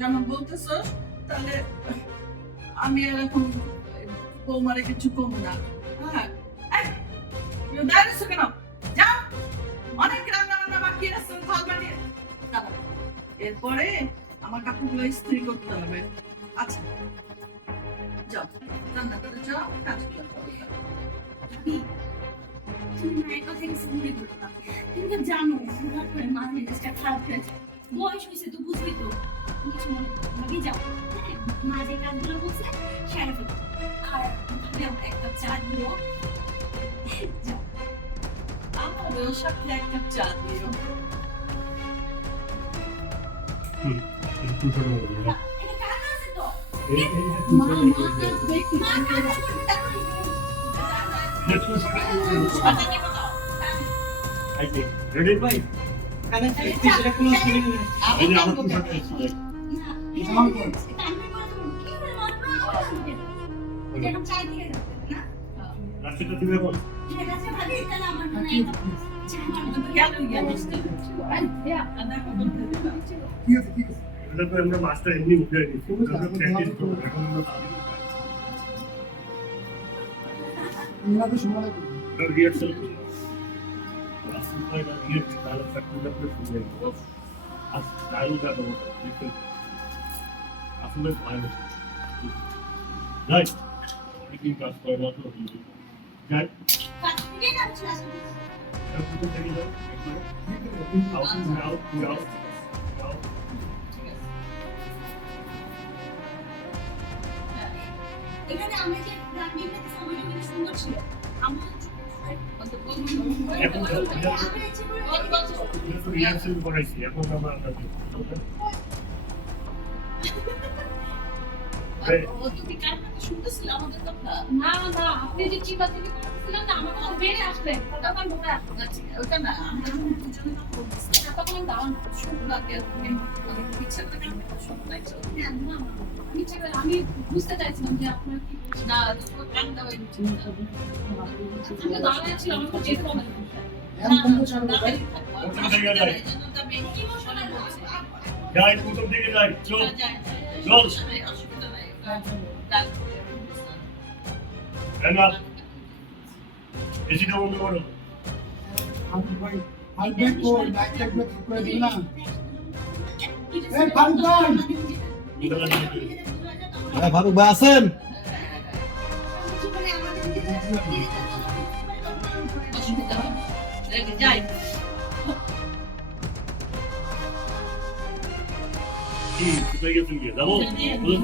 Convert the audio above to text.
যখন বলতেছস তাহলে আমি আর এখন বৌমারে কিছু কমু না। হ্যাঁ, এই, দাঁড়িয়েছো কেন? যাও, অনেক রান্না বান্না বাকি আছে, থাল বানিয়ে দাঁড়াও। এরপরে আমার কাপড়গুলো ইস্ত্রি করতে হবে। আচ্ছা, যাও, রান্না করে যাও, কাজগুলো করো। ভাবি, তুমি মায়ের কথা কিছু মনে করো না। তুমি তো জানো হঠাৎ করে মার মেজাজটা খারাপ হয়ে যায়। বয়স হয়েছে তো বুঝবি তো। তুমি কিছু মনে করো না। ভাবি যাও, হ্যাঁ, মা যে কাজগুলো বলছে সেরে ফেলো। আর ভাবি আমাকে একটা চা দিও। যাও। আমারও সাথে এক কাপ চা দিও। না, এটা কাজ আছে তো। মা কাজ দেখি। মা কাজ করবে তারপরে রেডি ভাই আমি কাম করবো। রাস্তাটা দিবে বল এটা তো আমরা মাস্টার এমনি উঠে দিচ্ছি আমরা প্র্যাকটিস করব এখন আমরা রিহার্সাল করব আসলে ভাই না রিহার্সাল তাহলে প্র্যাকটিসটা করে শুরু করব আজ চালু যাবো আসলে ভালো রাইট কি কাজ করে না তো যাই তারপর থেকে যাও একবার আউট আউট আউট এখানে আমরা যে রান্নাটা সময়টা কিন্তু সুন্দর ছিল আমার এখন তো রিহার্সাল করাইছি এখন আমরা তুমি কান্নাটা শুনতেছিলে আমাদের কথা? না না আপনি যে চিপা চিপি করতেছিলেন না আমার কথা বেড়ে আসলে তখন মনে আসলো আচ্ছা, ওটা না, আমরা যখন দুজনে কথা বলতেছি, তখন দাঁড়ান শুনলা কে তুমি অনেক ইচ্ছা করে কান্না শুনতে চাইছো? আমি বুঝতে চাইছিলাম যে আপনার কি না, তোমার কান্না হয়ে গেছে। আমি দাঁড়িয়ে ছিলাম আমার তো যেতে হবে না। যাই প্রথম থেকে যাই চল চল রানা এসিটা বন্ধ করো ফারুক ভাই আছেন? যাই কি কোথায় গেছেন গিয়ে যাবো